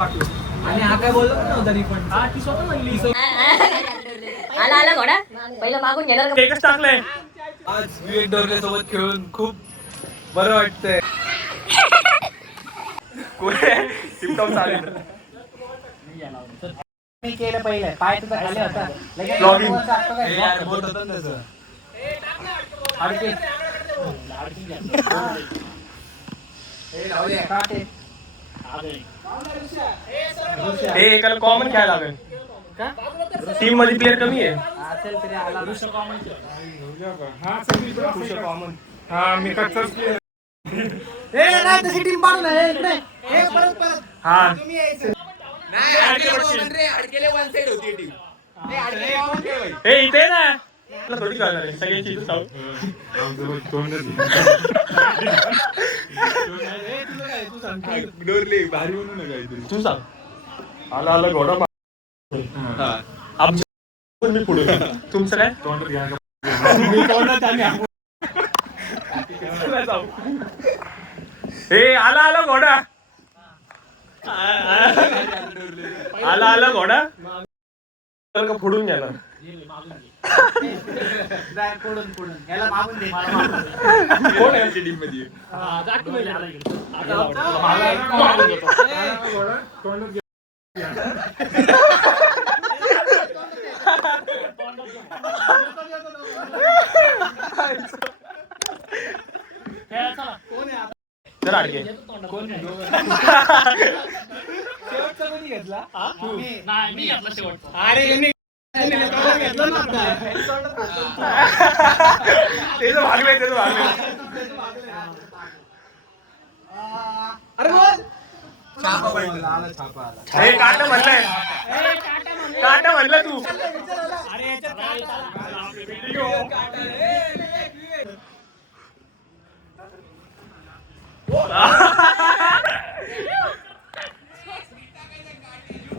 आणि हा काय बोललो नव्हता रिफंड. हा ती स्वतः म्हणली. आला आला घोडा पहिलं मागून गेला एकच टाकलंय. आज विवेक डोरले सोबत खेळून खूप बरं वाटतंय. मी केलं पहिले पाय तुझा खाली होता लॉगिंग हे यार बोट होतं ना त्याचं. हे एकाला कॉमन खेळायला लागेल. टीम मध्ये प्लेअर कमी आहे. असेल तरी आला हा मी कच्चाच प्लेअर. टीम पाडू ना इकडे हा ए इथे ना तुला थोडी कळणार आहे सगळ्यांची इथं जाऊ. डोरले भारी म्हणू नका. तू सांग. आला आला घोडा आमच्या मी पुढे तुमचं काय तोंडात घ्या. हे आला आला घोडा. आला आला घोडा का फोडून गेला. पुढून याला मागून दे कोण आहे टीम मध्ये. तर अडके शेवटचा कोणी घेतला? मी घेतला शेवटचा. अरे त्याचं भागलंय त्याचं भागलंय. अरे बोल. छापा पडला. आला छापा आला. हे काटा म्हणलंय. काटा म्हणलं तू.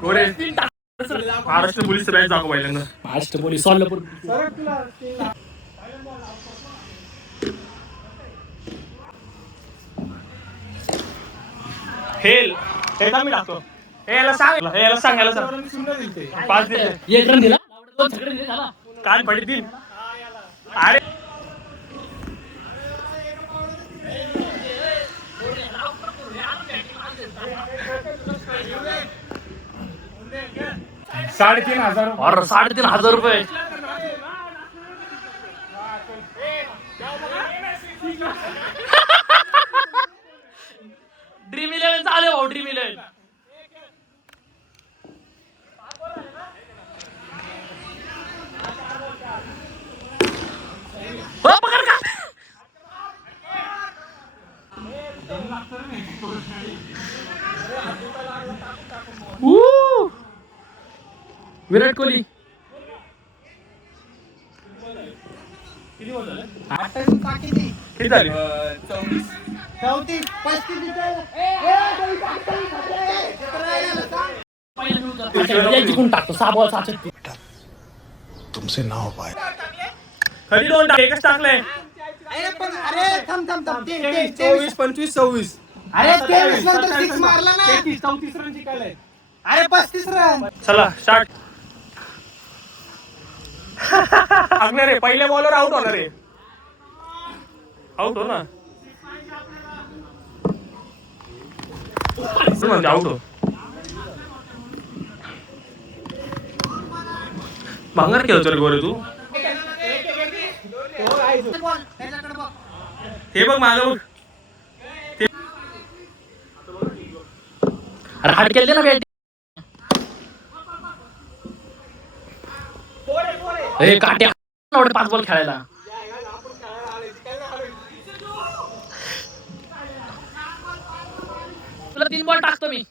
गोरे महाराष्ट्र पोलीस बॅच दाखव पहिल्यांदा. महाराष्ट्र पोलीस सोलापूर हेल हे का मी टाकतो. हे याला सांग. हे याला सांग. याला सांग 5 दिले. एक रन दिला झाला काय पडतील. अरे $3,500. और 3,500 रुपये. ड्रीम 11 चालू भाऊ. ड्रीम 11 पकड का. विराट कोहली किती झाली. 34 टाकतो 6 बॉल 6. तुमसे ना हो पाए. कधी 2 टाक. एकच टाकलंय. अरे थांब 24, 25, 26. अरे 23 नंतर 6 मारला ना. 34 रन जिंकलाय. अरे 35 रन. चला स्टार्ट. लागणार आहे. पहिल्या बॉलवर आउट होणार आहे. आउट हो ना. म्हणजे आउट हो. भांगर खेळतो रे गोरे तू. हे बघ माझं बघ. अरे हार्ड केले ना बॅट. हे काट्या 5 बॉल खेळायला. तुला 3 बॉल टाकतो मी.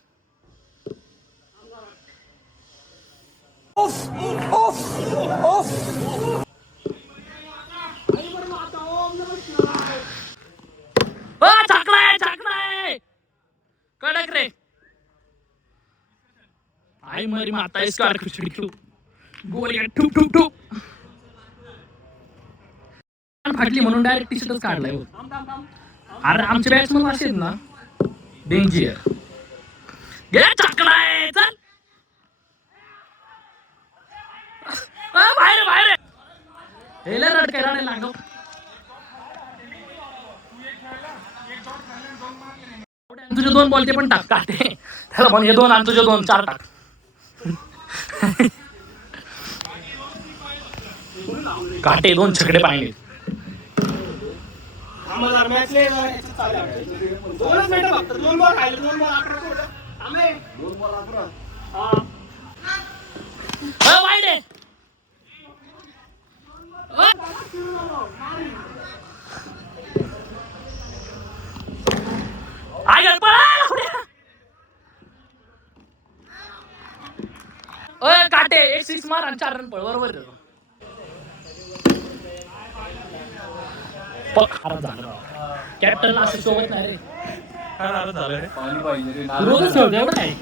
छाकडाय कडक रे. आई मरी माता इसकार खिचडी क्यू गोरी ठुक ठुक ठुक फाटली म्हणून डायरेक्ट टी शर्टच काढलाय. अरे आमचे बॅट्समन असेल ना डेंजर. घे छाकडाय. अटकायला नाही लागलो. तुझे 2 बॉल ते पण टाक काटे त्याला पण हे 2 आणि तुझे 2 4 टाक. काटे 2 छकडे पाहिजे. आम्हाला मॅच लय चालू आहे. 2च मिनिटं फक्त 2 बॉल खायले 2 बॉल 11 सोडलं. आम्ही 2 बॉल 11. हा वाईड आहे. काटे 1 6 मार आणि 4 रन पळ. बरोबर खराब झालं. कॅप्टनला असं सोबत नाही रे. खराब झालं रे. पाणी पाहिजे रे. रोजच ठेवतो एवढं नाही.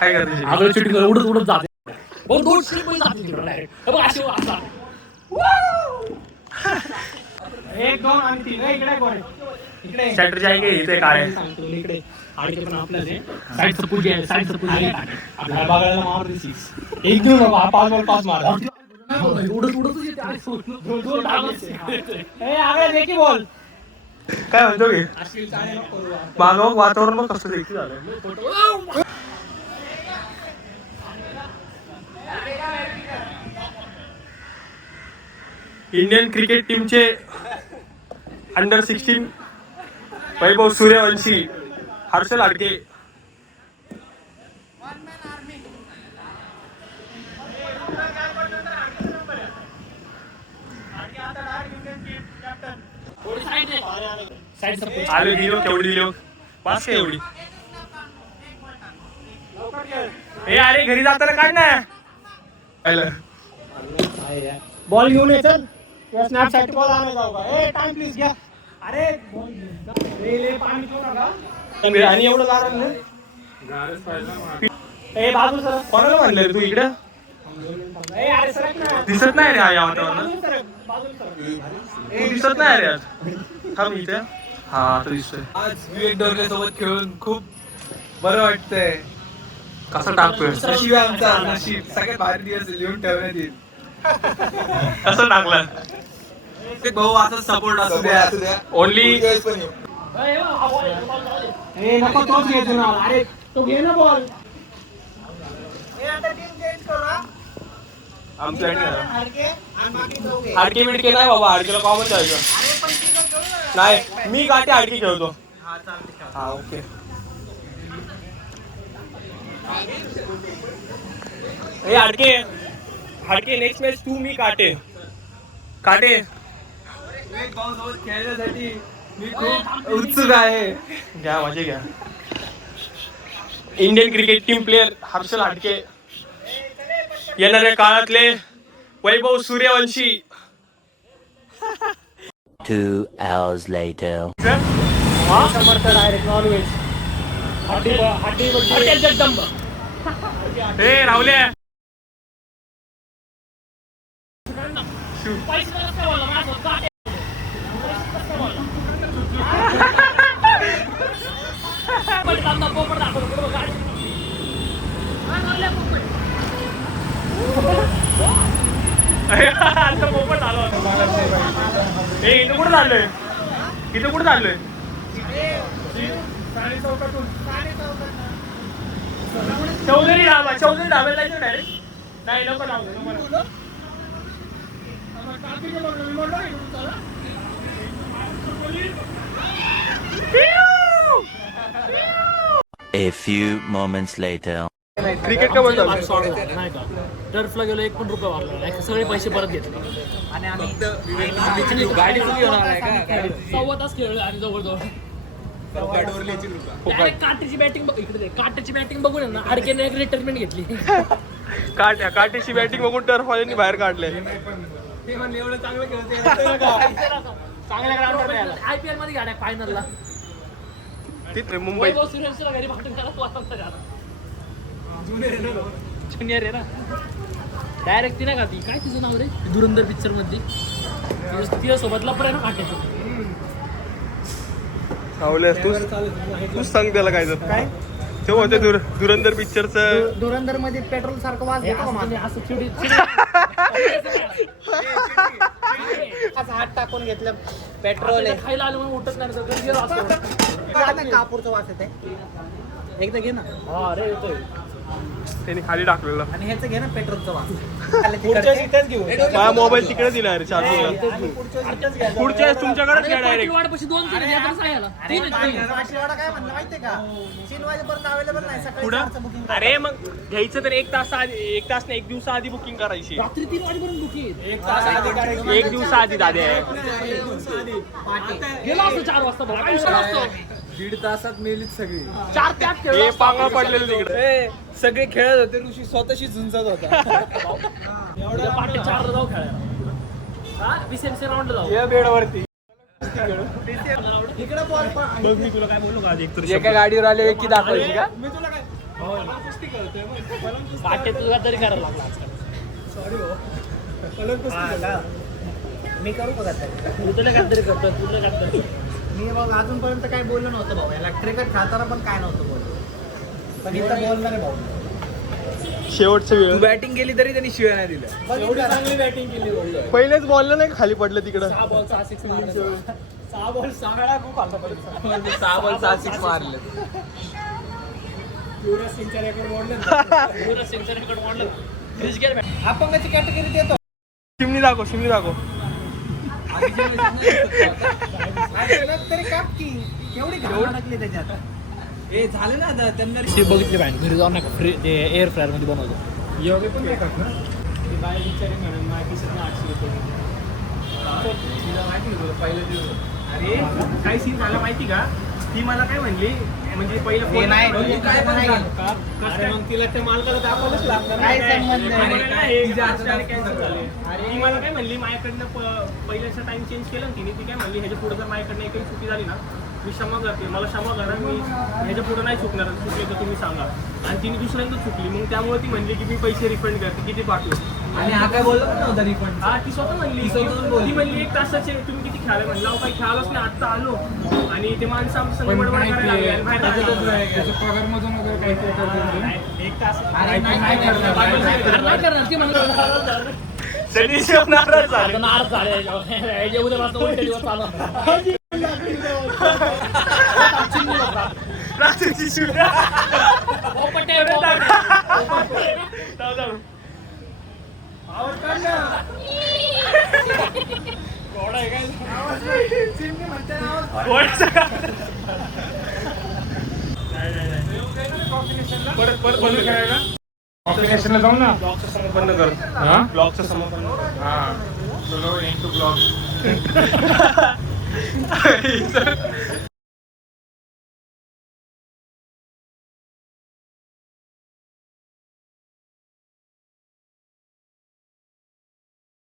काय करते आगळ शूटिंग उडत उडत जाते. बघ 2 स्लिप मध्ये जाते तिकडे डायरेक्ट. बघ अशी असा 1 2 आणि 3 इकडे कोण इकडे सेंटर जाएंगे इथे काय सांगतो इकडे आडके पण आपल्याच आहे. साइड सपोर्ट घ्या. साइड सपोर्ट घ्या. आपल्याला बघायला मार दे 6 एक देऊ नको. 5 बॉल 5 मार. उडत उडतच येते. अरे दोन डावच ए आगे देखी बॉल काय म्हणतो की अश्लील चाळे नको करू. मागव वातावरण मग कसं देखील झालं. इंडियन क्रिकेट टीमचे under 16 Vaibhav Suryavanshi, Harshal Adke. Side support आले दिलो केवढी दिलो पास काय एवढी. ए अरे घरी जाताना काढ ना. बॉल घेऊन ये चल. या स्नॅप साठी बॉल आणायला जाऊ का. ए टाइम प्लीज घ्या. अरे ले पाणी पिऊ नका. आणि एवढं गारच ना. ए बाजू सर कोणाला म्हणलं रे तू इकडे. ए अरे सरक ना. दिसत नाही रे या वातावरणात. बाजूला सरक. तू दिसत नाही रे आज. थांब इथे. हा आता दिसतोय. आज विवेक डोरगे सोबत खेळून खूप बरं वाटतंय. कसं टाकतोय नशीब आहे आमचा. नशीब सगळ्यात भारी दिवस लिहून ठेवण्यात येईल. कसं टाकलं. ते भाऊ असं सपोर्ट असू द्या. ओनली ए नको तोच घे जुना. अरे तो घे ना बॉल. आमच्या हाडके बिडके नाही बाबा. हाडकेला कॉमन जायचं नाही. मी गाठी हाडकी खेळतो. हा ओके. हे हाडके हाडके नेक्स्ट मॅच तू मी काटे विवेक भाऊ सोबत खेळण्यासाठी मी खूप उत्सुक आहे. घ्या मजे घ्या. Indian cricket team player Harshal Hadke, येणाऱ्या काळातले Vaibhav Suryavanshi. 2 hours later. Samarth direct nonveg. Hotel Jagdamb. हे राहुले पैसे कसं काय बोलला माझं काटे. पोपट दाखवतो गाडी. आता पोपट आलो. हे इथं कुठं चाललोय. चौधरी ढाब्याला जायचं डायरेक्ट. नाही नको नको. A few moments later. Cricket का बोलतो. नाही का टर्फला गेलो 1 पण रुपया वापरला नाही. सगळे पैसे परत घेतले. आणि आम्ही गाडी सव्वा तास खेळलो आणि जवळजवळ काटेची बॅटिंग बघ. इकडे काटेची बॅटिंग बघून ना आडकेने एक रिटायरमेंट घेतली. काटेची बॅटिंग बघून टर्फ वाल्यांनी बाहेर काढले. एवढं चांगलं खेळते. चांगल्या ग्राउंडवर IPL मध्ये गाड्या फायनलला तिथे मुंबई सूर्यवंशीला घरी भांडण करायला स्वातंत्र्य आता. ज्युनियर आहे ना डायरेक्ट ती नाही का ती काय तिचं नाव रे धुरंधर पिक्चर मध्ये तिच्या सोबत लपड आहे ना फाट्याचं. सावल्यास तूच सांग त्याला काय तर काय ते होते धुरंधर पिक्चरचं. धुरंधर मध्ये पेट्रोल सारखं वास घेतो का माणूस? असं चिडी असं हात टाकून घेतलं पेट्रोल आहे. खायला आलं म्हणून उठत नाही तर गेलो असतो. कापूरचं वास येते एकदा घे ना. हा रे येतोय. त्यांनी खाली टाकलेलं. आणि ह्याचं घे ना पेट्रोलचं वास. पुढच्या इथेच घेऊ. माझा मोबाईल तिकडे दिला रे चार्जिंगला. पुढच्या तुमच्याकडेच घ्या डायरेक्ट. वाडपाशी 2 किलो यातच आहे याला. 3 वाशीवाडा काय म्हणलं माहितीये का? 3 वाजेपर्यंत अवेलेबल नाही. सकाळी 4चं बुकिंग. अरे मग घ्यायचं तर 1 तास आधी 1 तास नाही 1 दिवसा आधी बुकिंग करायची. रात्री 3 वाजेपर्यंत बुकिंग. 1 दिवसा आधी दादे. गेला असतो 4 वाजता भाऊ. काय विषय असतो? 1.5 तासात मेलीच सगळी. 4 त्यात हे खेळ पांगळ पडलेलं तिकडे. सगळे खेळत होते, ऋषी स्वतःशी झुंजत होता. एवढ्या पाटे 4 जाऊ खेळायला. हा बीसीएमसी राऊंड जाऊ. या बेडवरती. इकडे बॉल बघ मी तुला काय बोललो का आज एक तर एका गाडीवर आले एकी दाखवायची का? मी तुला काय पाटे तुला तरी करायला लागला आजकाल. मी करू बघा ते. तू तुला काहीतरी करतोय तुला काहीतरी. मी बघ अजूनपर्यंत काही बोललो नव्हतं भाऊ. याला क्रिकेट खेळताना पण काय नव्हतं बोललो. पण इथं बोलणार आहे भाऊ. शेवटचं तू वेळ. बॅटिंग केली तरी त्यांनी शिव्या नाही दिल्या. एवढी चांगली बॅटिंग केली बोललो. पहिलेच बॉलला नाही खाली पडलं तिकडं. 6 बॉल 6 सिक्स मारले. 6 बॉल 6 वेळा खूप आलता पडलं. 6 बॉल 6 सिक्स मारले. युवराज सिंगच्या रेकॉर्ड मोडले. युवराज सिंगचं रेकॉर्ड मोडलं. क्रिस गेल अपंगाची कॅटेगरी देतो. शिमनी दाखव शिमनी दाखव. तरी काप की एवढी घाण अडकली त्याच्यात. ए झालं ना आता त्यांना ती बघितली पाहिजे घरी जाऊन नाही का फ्री ते एअर फ्रायर मध्ये बनवतो. योगे पण देतात ना. ती बाहेर विचारी म्हणून माहिती 800 रुपये. तिला माहिती तुला पहिल्या दिवस. अरे काय सीन झाला माहिती का? ती मला काय म्हणली म्हणजे पहिलं फोन नाही काय पण अरे मग तिला त्या मालकाला दाखवलंच लागतं. काय संबंध ती मला काय म्हणली माझ्याकडनं पहिल्याचा टाइम चेंज केला ना तिने. ती काय म्हणली ह्याच्या पुढे जर माझ्याकडनं एकही चुकी झाली ना मी क्षमा करते. मला क्षमा करा. मी ह्याच्या पुढे नाही चुकणार. चुकले तर तुम्ही सांगा. आणि तिने दुसऱ्यांदा चुकली. मग त्यामुळे ती म्हणली की मी पैसे रिफंड करते किती पाठवू. आणि हा काय बोललो नव्हता रिफंड. हा ती स्वतः म्हणली. ती म्हणली 1 तासाचे तुम्ही किती खेळायला म्हणलं. अहो काही खेळालच नाही. आत्ता आलो आणि ते माणसं आमचं संग बडबड करायला लागले आणि बाहेर पगार मधून वगैरे काही 1 तास नाही करणार ती म्हणलं नाराज झाले. आता नाराज झाले. याच्या उद्यापासून उलटे दिवस चालू. रात्रीची शिव. पोपटे. परत बंद करायला ऑप्लिकेशनला जाऊ ना. बंद कर. ब्लॉगचं समापन. ब्लॉग